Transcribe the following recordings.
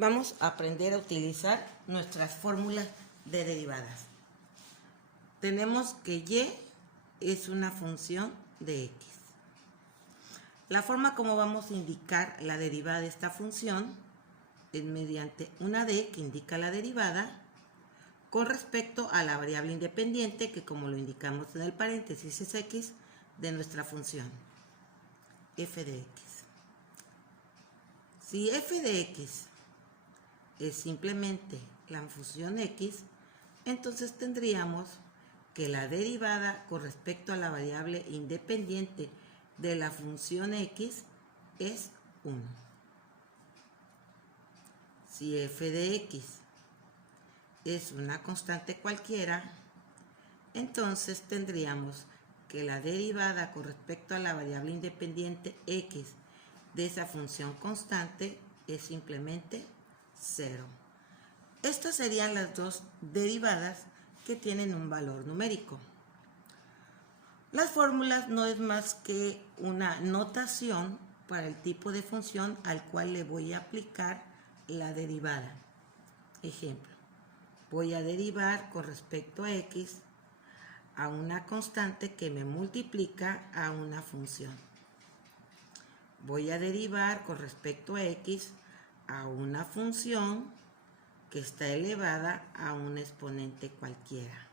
vamos a aprender a utilizar nuestras fórmulas de derivadas. Tenemos que y es una función de x. La forma como vamos a indicar la derivada de esta función es mediante una d que indica la derivada con respecto a la variable independiente que, como lo indicamos en el paréntesis, es x de nuestra función f de x. Si f de x es simplemente la función x, entonces tendríamos que la derivada con respecto a la variable independiente de la función x es 1. Si f de x es una constante cualquiera, entonces tendríamos que la derivada con respecto a la variable independiente x de esa función constante es simplemente 0. Estas serían las dos derivadas que tienen un valor numérico. Las fórmulas no es más que una notación para el tipo de función al cual le voy a aplicar la derivada. Ejemplo, voy a derivar con respecto a x a una constante que me multiplica a una función. Voy a derivar con respecto a x a una función que está elevada a un exponente cualquiera.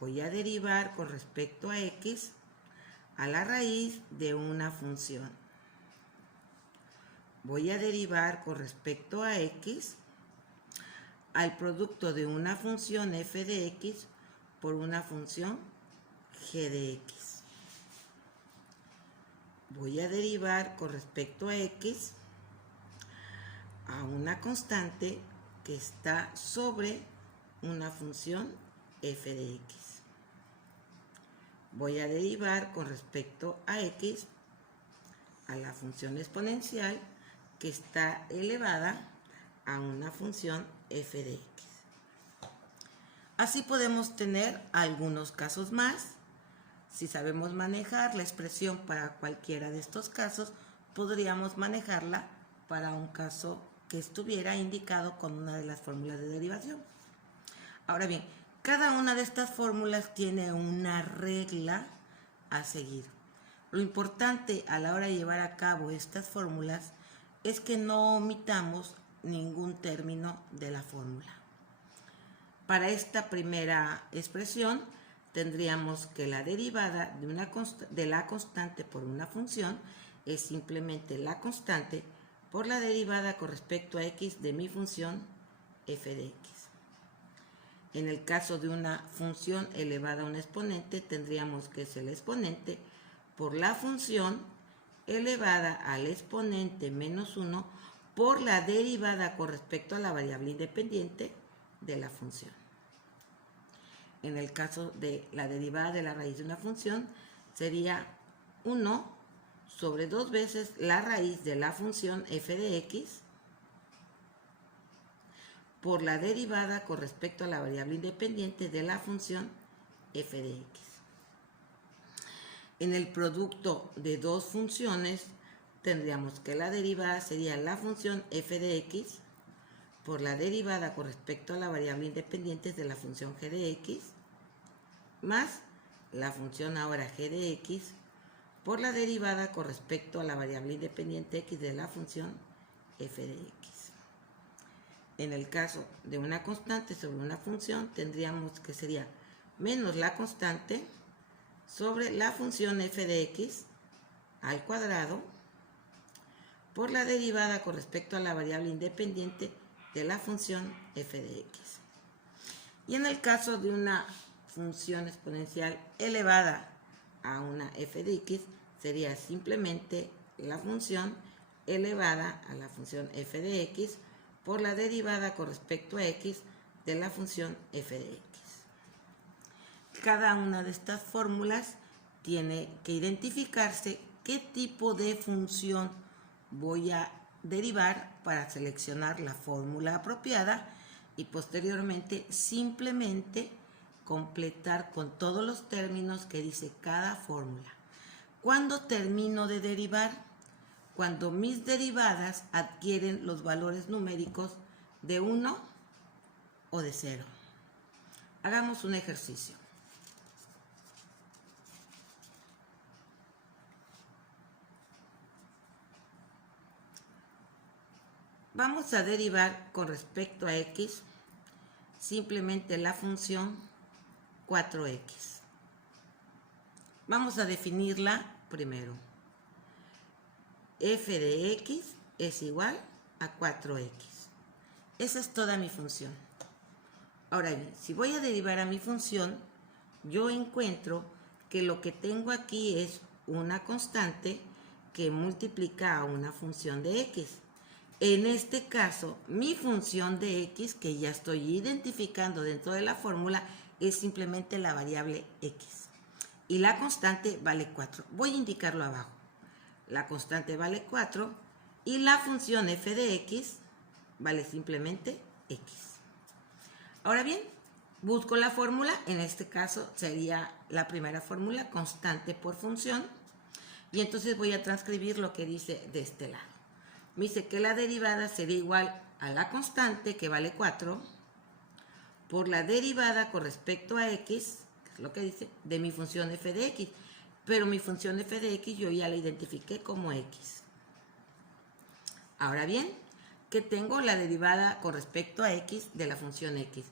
Voy a derivar con respecto a x a la raíz de una función. Voy a derivar con respecto a x al producto de una función f de x por una función g de x. Voy a derivar con respecto a x a una constante que está sobre una función f de x. Voy a derivar con respecto a x a la función exponencial que está elevada a una función f de x. Así podemos tener algunos casos más. Si sabemos manejar la expresión para cualquiera de estos casos, podríamos manejarla para un caso que estuviera indicado con una de las fórmulas de derivación. Ahora bien, cada una de estas fórmulas tiene una regla a seguir. Lo importante a la hora de llevar a cabo estas fórmulas es que no omitamos ningún término de la fórmula. Para esta primera expresión tendríamos que la derivada de la constante por una función es simplemente la constante por la derivada con respecto a x de mi función f de x. En el caso de una función elevada a un exponente, tendríamos que es el exponente por la función elevada al exponente menos 1 por la derivada con respecto a la variable independiente de la función. En el caso de la derivada de la raíz de una función, sería 1 sobre 2 veces la raíz de la función f de x por la derivada con respecto a la variable independiente de la función f de x. En el producto de dos funciones, tendríamos que la derivada sería la función f de x por la derivada con respecto a la variable independiente de la función g de x más la función ahora g de x por la derivada con respecto a la variable independiente x de la función f de x. En el caso de una constante sobre una función, tendríamos que sería menos la constante sobre la función f de x al cuadrado por la derivada con respecto a la variable independiente de la función f de x. Y en el caso de una función exponencial elevada a una f de x, sería simplemente la función elevada a la función f de x por la derivada con respecto a x de la función f de x. Cada una de estas fórmulas tiene que identificarse qué tipo de función voy a derivar para seleccionar la fórmula apropiada y posteriormente simplemente completar con todos los términos que dice cada fórmula. ¿Cuándo termino de derivar? cuando mis derivadas adquieren los valores numéricos de 1 o de 0. Hagamos un ejercicio. Vamos a derivar con respecto a x simplemente la función 4x. Vamos a definirla primero. F de x es igual a 4x. Esa es toda mi función. Ahora bien, si voy a derivar a mi función, yo encuentro que lo que tengo aquí es una constante que multiplica a una función de x. En este caso, mi función de x, que ya estoy identificando dentro de la fórmula, es simplemente la variable x. Y la constante vale 4. Voy a indicarlo abajo. La constante vale 4 y la función f de x vale simplemente x. Ahora bien, busco la fórmula. En este caso sería la primera fórmula, constante por función. Y entonces voy a transcribir lo que dice de este lado. Me dice que la derivada sería igual a la constante, que vale 4, por la derivada con respecto a x, que es lo que dice, de mi función f de x. Pero mi función f de x yo ya la identifiqué como x. Ahora bien, que tengo la derivada con respecto a x de la función x.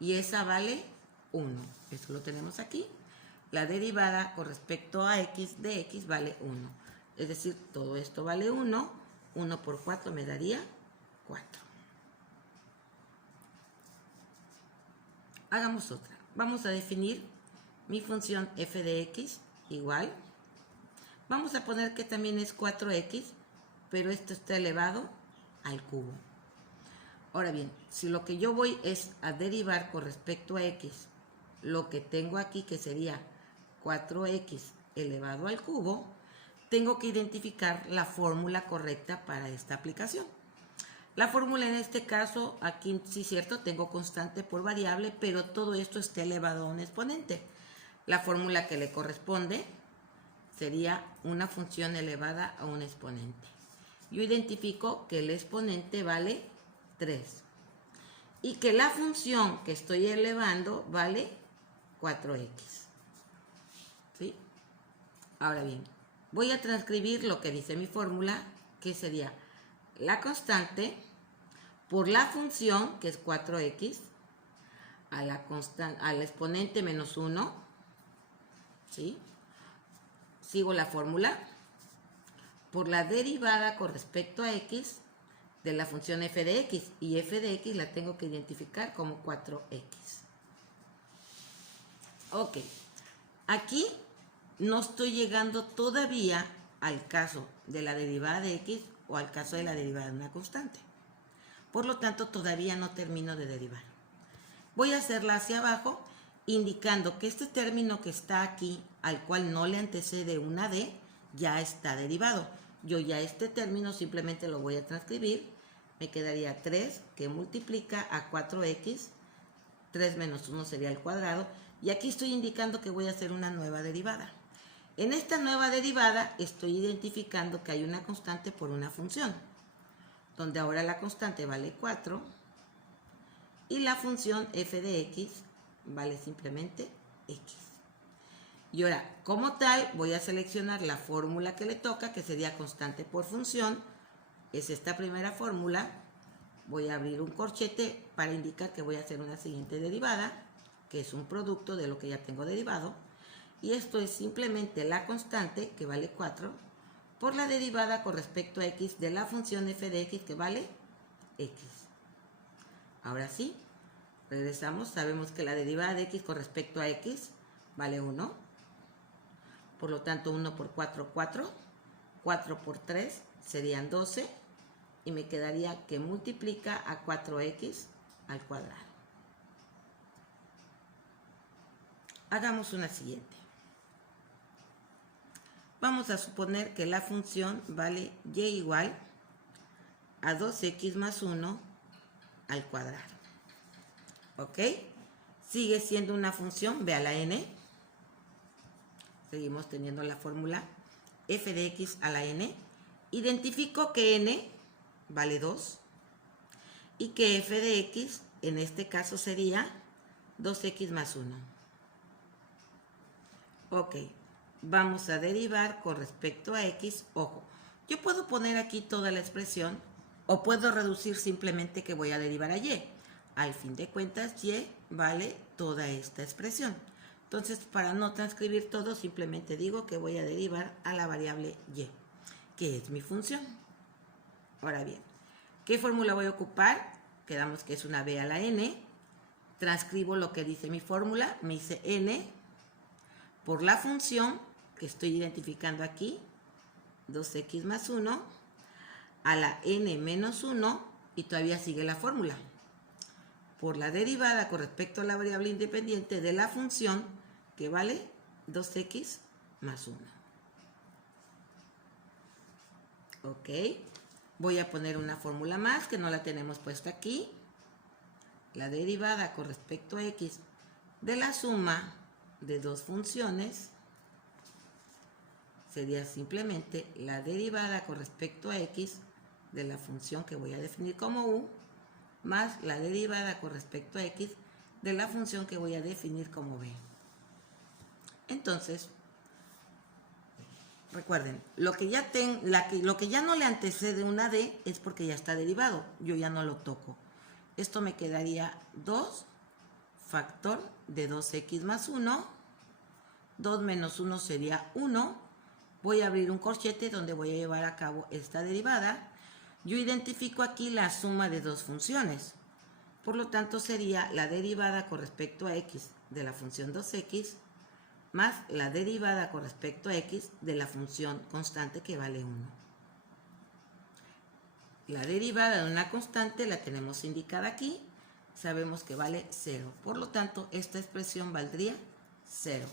Y esa vale 1. Eso lo tenemos aquí. La derivada con respecto a x de x vale 1. Es decir, todo esto vale 1. 1 por 4 me daría 4. Hagamos otra. Vamos a definir mi función f de x igual. Vamos a poner que también es 4x, pero esto está elevado al cubo. Ahora bien, si lo que yo voy es a derivar con respecto a x, lo que tengo aquí que sería 4x elevado al cubo, tengo que identificar la fórmula correcta para esta aplicación. La fórmula en este caso, aquí sí es cierto, tengo constante por variable, pero todo esto está elevado a un exponente. La fórmula que le corresponde sería una función elevada a un exponente. Yo identifico que el exponente vale 3 y que la función que estoy elevando vale 4x. ¿Sí? Ahora bien, voy a transcribir lo que dice mi fórmula, que sería la constante por la función, que es 4x, al exponente menos 1, ¿sí? Sigo la fórmula, por la derivada con respecto a x de la función f de x, y f de x la tengo que identificar como 4x. Ok, aquí no estoy llegando todavía al caso de la derivada de x o al caso de la derivada de una constante. Por lo tanto, todavía no termino de derivar. Voy a hacerla hacia abajo, indicando que este término que está aquí, al cual no le antecede una d, ya está derivado. Yo ya este término simplemente lo voy a transcribir. Me quedaría 3 que multiplica a 4x. 3 menos 1 sería el cuadrado. Y aquí estoy indicando que voy a hacer una nueva derivada. En esta nueva derivada estoy identificando que hay una constante por una función, donde ahora la constante vale 4 y la función f de x vale simplemente x. Y ahora, como tal, voy a seleccionar la fórmula que le toca, que sería constante por función. Es esta primera fórmula. Voy a abrir un corchete para indicar que voy a hacer una siguiente derivada, que es un producto de lo que ya tengo derivado. Y esto es simplemente la constante, que vale 4, por la derivada con respecto a x de la función f de x, que vale x. Ahora sí, regresamos. Sabemos que la derivada de x con respecto a x vale 1. Por lo tanto, 1 por 4, 4. 4 por 3 serían 12. Y me quedaría que multiplica a 4x al cuadrado. Hagamos una siguiente. Vamos a suponer que la función vale y igual a 2x más 1 al cuadrado. ¿Ok? Sigue siendo una función, ve a la n. Seguimos teniendo la fórmula f de x a la n. Identifico que n vale 2 y que f de x en este caso sería 2x más 1. Ok, vamos a derivar con respecto a x. Ojo, yo puedo poner aquí toda la expresión o puedo reducir simplemente que voy a derivar a y. Al fin de cuentas, y vale toda esta expresión. Entonces, para no transcribir todo, simplemente digo que voy a derivar a la variable y, que es mi función. Ahora bien, ¿qué fórmula voy a ocupar? Quedamos que es una b a la n. Transcribo lo que dice mi fórmula. Me dice n por la función que estoy identificando aquí, 2x más 1, a la n menos 1, y todavía sigue la fórmula. Por la derivada con respecto a la variable independiente de la función que vale 2x más 1. Ok, voy a poner una fórmula más que no la tenemos puesta aquí. La derivada con respecto a x de la suma de dos funciones sería simplemente la derivada con respecto a x de la función que voy a definir como u más la derivada con respecto a x de la función que voy a definir como b. Entonces, recuerden, lo que ya no le antecede una d es porque ya está derivado. Yo ya no lo toco. Esto me quedaría 2 factor de 2x más 1. 2 menos 1 sería 1. Voy a abrir un corchete donde voy a llevar a cabo esta derivada. Yo identifico aquí la suma de dos funciones. Por lo tanto, sería la derivada con respecto a x de la función 2x más la derivada con respecto a x de la función constante que vale 1. La derivada de una constante la tenemos indicada aquí. Sabemos que vale 0. Por lo tanto, esta expresión valdría 0.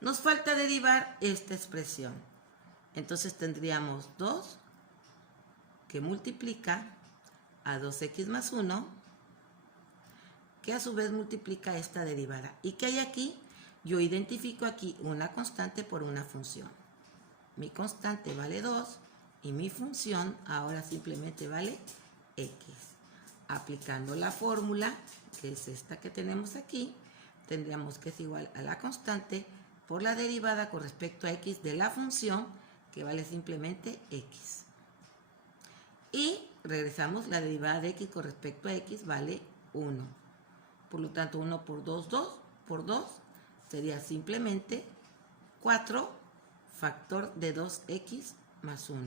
Nos falta derivar esta expresión. Entonces tendríamos 2 que multiplica a 2x más 1, que a su vez multiplica esta derivada. ¿Y qué hay aquí? Yo identifico aquí una constante por una función. Mi constante vale 2 y mi función ahora simplemente vale x. Aplicando la fórmula, que es esta que tenemos aquí, tendríamos que es igual a la constante por la derivada con respecto a x de la función, que vale simplemente x. Y regresamos, la derivada de x con respecto a x vale 1. Por lo tanto, 1 por 2, 2 por 2 sería simplemente 4 factor de 2x más 1.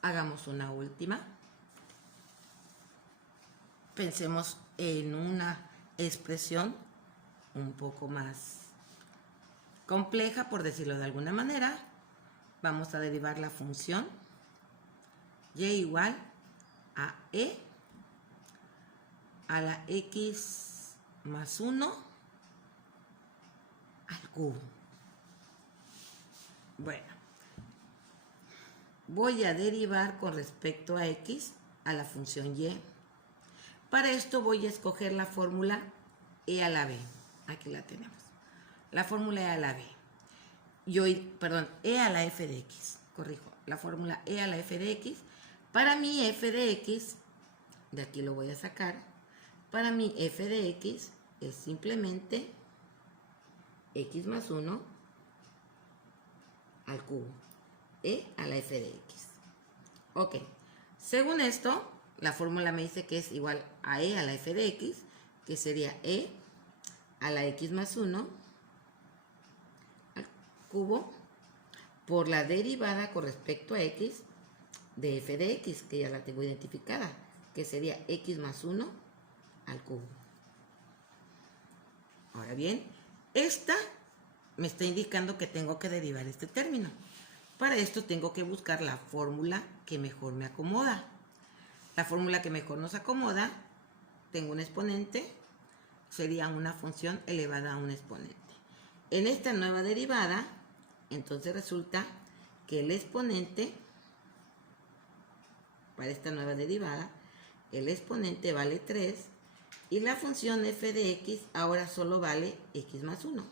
Hagamos una última. Pensemos en una expresión un poco más compleja, por decirlo de alguna manera. Vamos a derivar la función y igual a e a la x más 1 al cubo. Bueno, voy a derivar con respecto a x a la función y. Para esto voy a escoger la fórmula e a la b. Aquí la tenemos. La fórmula e a la b. E a la f de x. Corrijo. La fórmula e a la f de x. Para mi f de x, de aquí lo voy a sacar. Para mi f de x es simplemente x más 1 al cubo. E a la f de x. Ok. Según esto, la fórmula me dice que es igual a e a la f de x, que sería e a la x más 1 al cubo por la derivada con respecto a x de f de x, que ya la tengo identificada, que sería x más 1 al cubo. Ahora bien, esta me está indicando que tengo que derivar este término. Para esto tengo que buscar la fórmula que mejor me acomoda. La fórmula que mejor nos acomoda, tengo un exponente, sería una función elevada a un exponente. En esta nueva derivada, entonces resulta que el exponente, para esta nueva derivada, el exponente vale 3 y la función f de x ahora solo vale x más 1.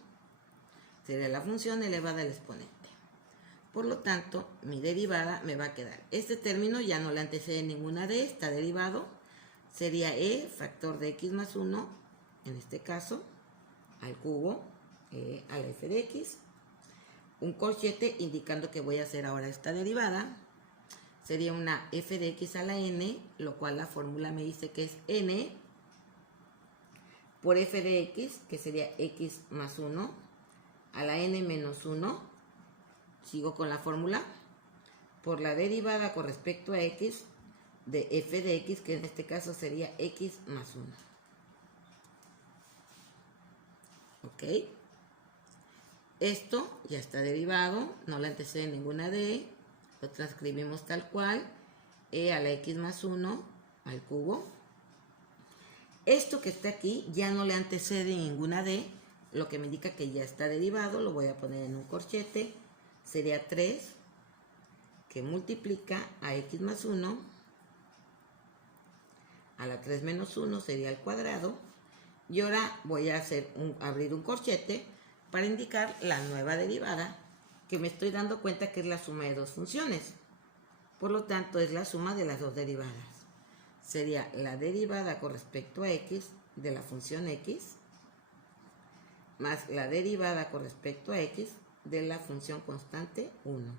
sería la función elevada al exponente. Por lo tanto, mi derivada me va a quedar. Este término ya no le antecede ninguna d, está derivado. Sería e factor de x más 1, en este caso, al cubo, a la f de x. Un corchete indicando que voy a hacer ahora esta derivada. Sería una f de x a la n, lo cual la fórmula me dice que es n por f de x, que sería x más 1, a la n menos 1. Sigo con la fórmula, por la derivada con respecto a x de f de x, que en este caso sería x más 1. ¿Ok? Esto ya está derivado, no le antecede ninguna d, lo transcribimos tal cual, e a la x más 1 al cubo. Esto que está aquí ya no le antecede ninguna d, lo que me indica que ya está derivado, lo voy a poner en un corchete. Sería 3 que multiplica a x más 1 a la 3 menos 1 sería al cuadrado. Y ahora voy a abrir un corchete para indicar la nueva derivada, que me estoy dando cuenta que es la suma de dos funciones. Por lo tanto, es la suma de las dos derivadas. Sería la derivada con respecto a x de la función x más la derivada con respecto a x de la función constante 1.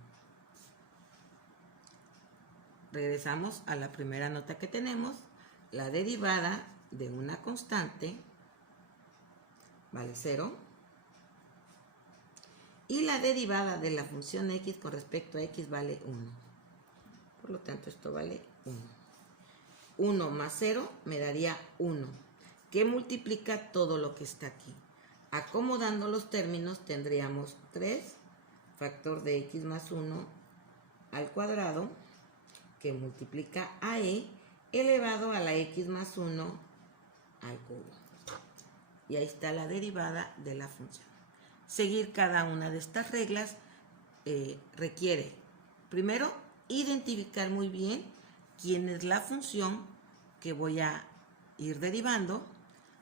Regresamos a la primera nota que tenemos. La derivada de una constante vale 0. Y la derivada de la función x con respecto a x vale 1. Por lo tanto, esto vale 1. 1 más 0 me daría 1, que multiplica todo lo que está aquí. Acomodando los términos tendríamos 3 factor de x más 1 al cuadrado, que multiplica a e elevado a la x más 1 al cubo. Y ahí está la derivada de la función. Seguir cada una de estas reglas requiere, primero, identificar muy bien quién es la función que voy a ir derivando.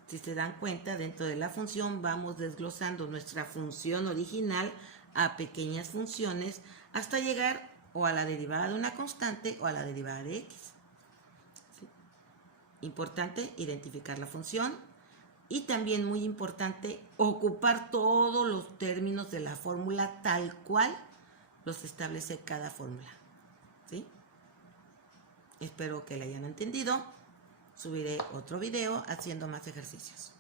Si se dan cuenta, dentro de la función vamos desglosando nuestra función original a pequeñas funciones hasta llegar o a la derivada de una constante o a la derivada de x. ¿Sí? Importante identificar la función y también muy importante ocupar todos los términos de la fórmula tal cual los establece cada fórmula. ¿Sí? Espero que la hayan entendido. Subiré otro video haciendo más ejercicios.